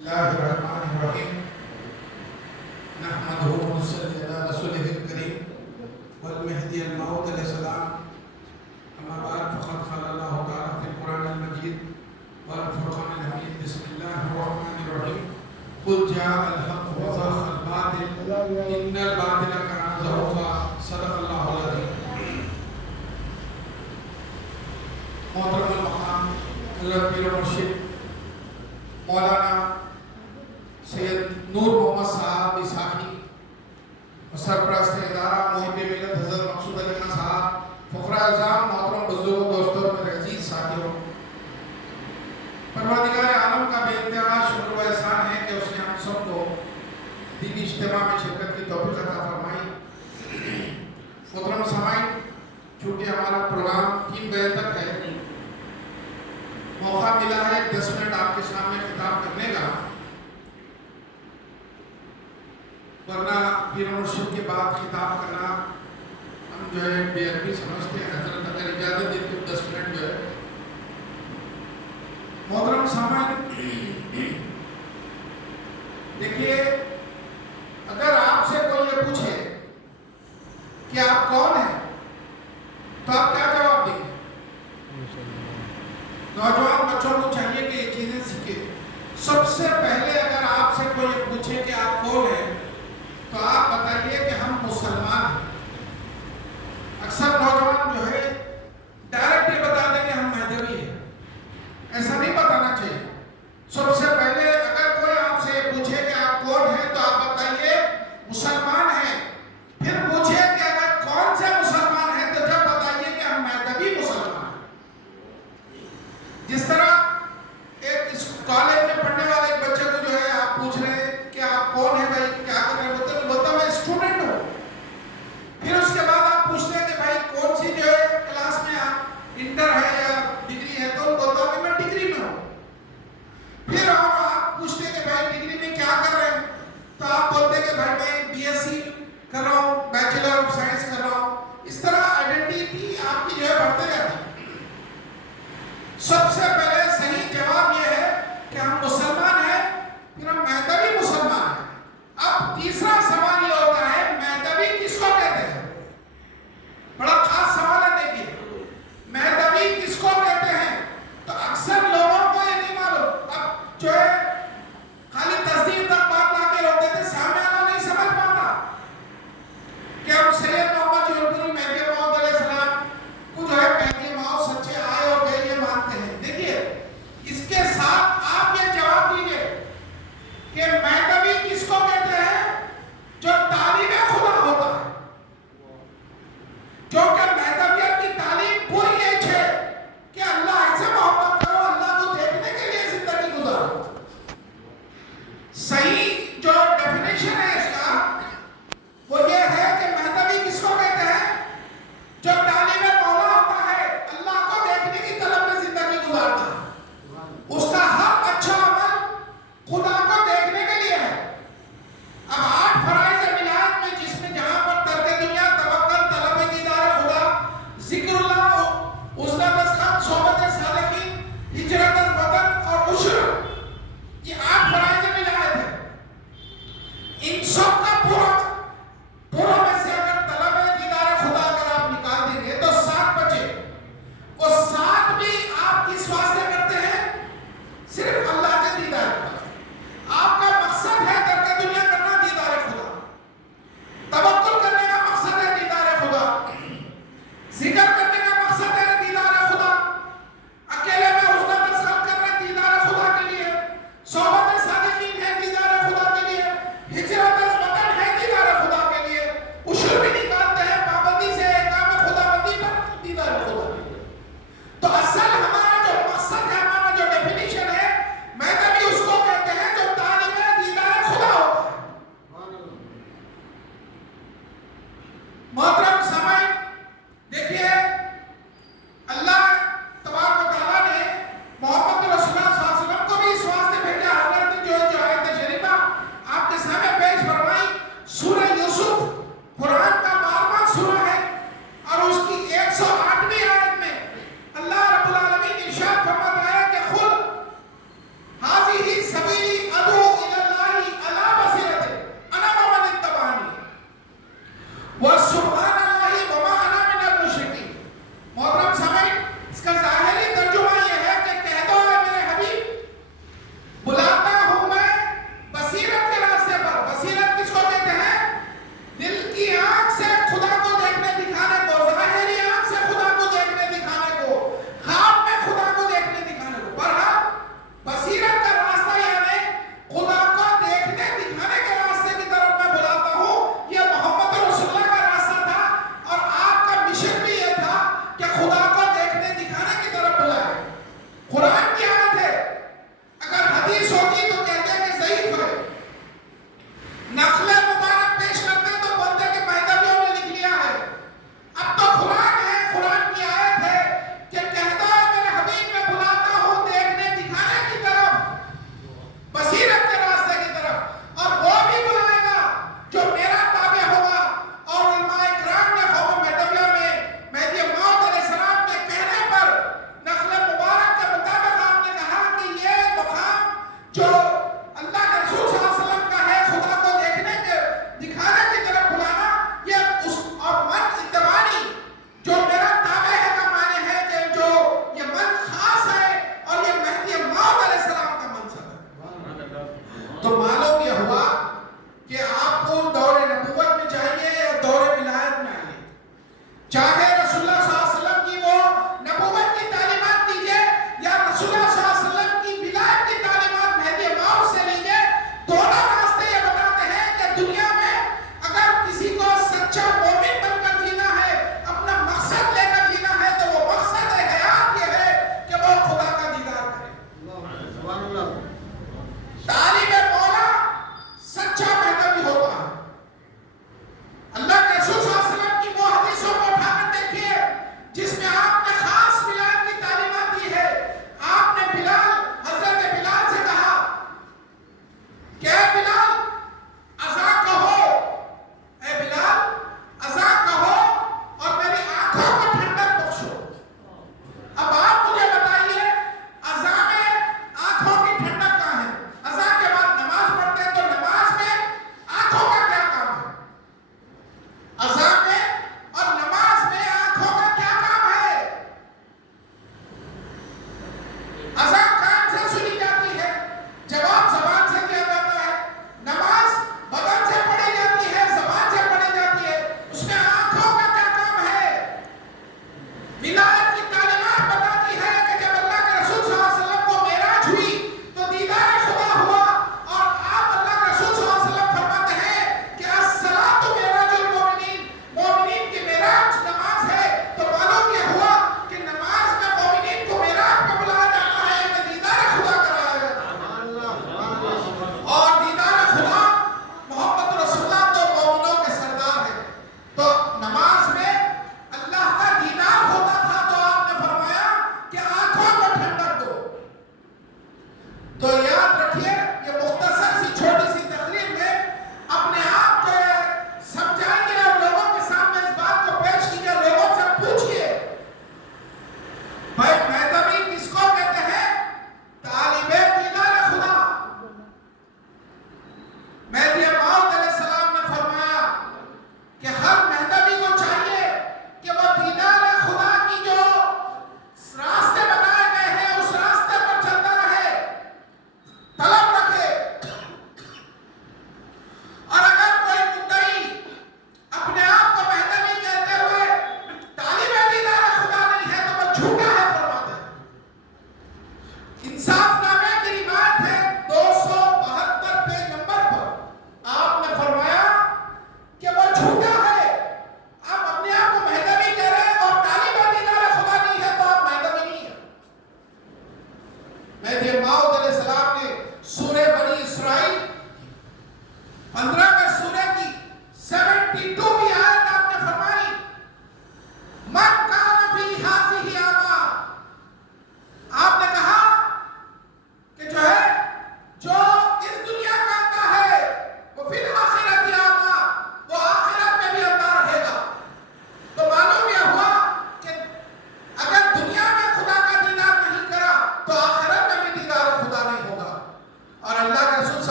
الله الرحمن الرحيم نحمده ونصلي على رسوله الكريم والمهدي الموعود عليه السلام أما بعد فقد قال الله تعالى في القرآن المجيد والفرقان الحميد بسم الله الرحمن الرحيم قل جاء الحق وزهق الباطل إن الباطل كان زهوقا صدق الله العظيم. محترم المقام حضرت پیر و مرشد مولانا سید نور محمد صاحب اسحاقی و سرپرست ادارہ محب ملت حضرت مقصود علی خان صاحب، فقراء اعظام، محترم بزرگوں، دوستوں، میرے عزیز ساتھیوں، پروردگار عالم کا بے انتہا شکر و احسان ہے کہ اس نے ہم سب کو دینی اجتماع میں شرکت کی توفیق عطا فرمائی. محترم سامعین، چونکہ ہمارا پروگرام 3 بجے تک ہے، موقع ملا ہے 10 منٹ آپ کے سامنے خطاب کرنے کا، ورنہ پیر مرشد کے بعد خطاب کرنا ہم جو ہے بے ادبی سمجھتے ہیں. حضرت اگر اجازت دے تو 10 منٹ جو ہے. محترم سامعین، دیکھیے، اگر آپ سے کوئی یہ پوچھے کہ آپ کون ہیں تو آپ کیا جواب دیں گے؟ نوجوان بچوں کو چاہیے کہ یہ چیزیں سیکھیں. سب سے پہلے اگر آپ سے کوئی یہ پوچھے کہ آپ کون ہیں تو آپ بتائیے کہ ہم مسلمان ہیں. اکثر نوجوان جو ہے ڈائریکٹ یہ بتا دیں کہ ہم مذہبی ہیں. ایسا نہیں بتانا چاہیے. سب سے پہلے اگر کوئی آپ سے یہ پوچھے کہ آپ کون ہیں تو آپ بتائیے مسلمان ہیں. پھر پوچھے کہ اگر کون سے مسلمان ہیں تو جب بتائیے کہ ہم مذہبی مسلمان ہیں. جس طرح ایک کالج میں پڑھنے والے ایک بچے کو جو ہے آپ پوچھ رہے ہیں کہ آپ کون ہیں بھائی، کیا کر رہے ہیں، بولتا میں اسٹوڈنٹ ہوں. پھر اس کے بعد آپ پوچھتے ہیں کہ بھائی کون سی جو ہے کلاس میں آپ، انٹر ہے یا ڈگری ہے، تو بولتا کہ میں ڈگری میں ہوں. پھر اور آپ پوچھتے ہیں کہ بھائی ڈگری میں کیا کر رہے ہیں، تو آپ بولتے ہیں کہ بھائی میں بی ایس سی کر رہا ہوں، بیچلر آف سائنس کر رہا ہوں. اس طرح آئیڈینٹی آپ کی جو ہے بڑھتے جاتی ہے. سب سے پہلے صحیح جواب یہ ہے کہ ہم مسلمان ہیں، پھر ہم مذہبی مسلمان ہیں. اب تیسرا سوال یہ ہوتا ہے مذہبی کس کو کہتے ہیں؟ بڑا خاص سوال ہے. دیکھیے، مذہبی کس کو کہتے ہیں تو اکثر لوگوں کو یہ نہیں معلوم. اب جو ہے خالی تصدیق تک بات لا کے روکتے تھے، سامنے والا نہیں سمجھ پاتا.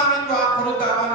آمین وآخر دعوانا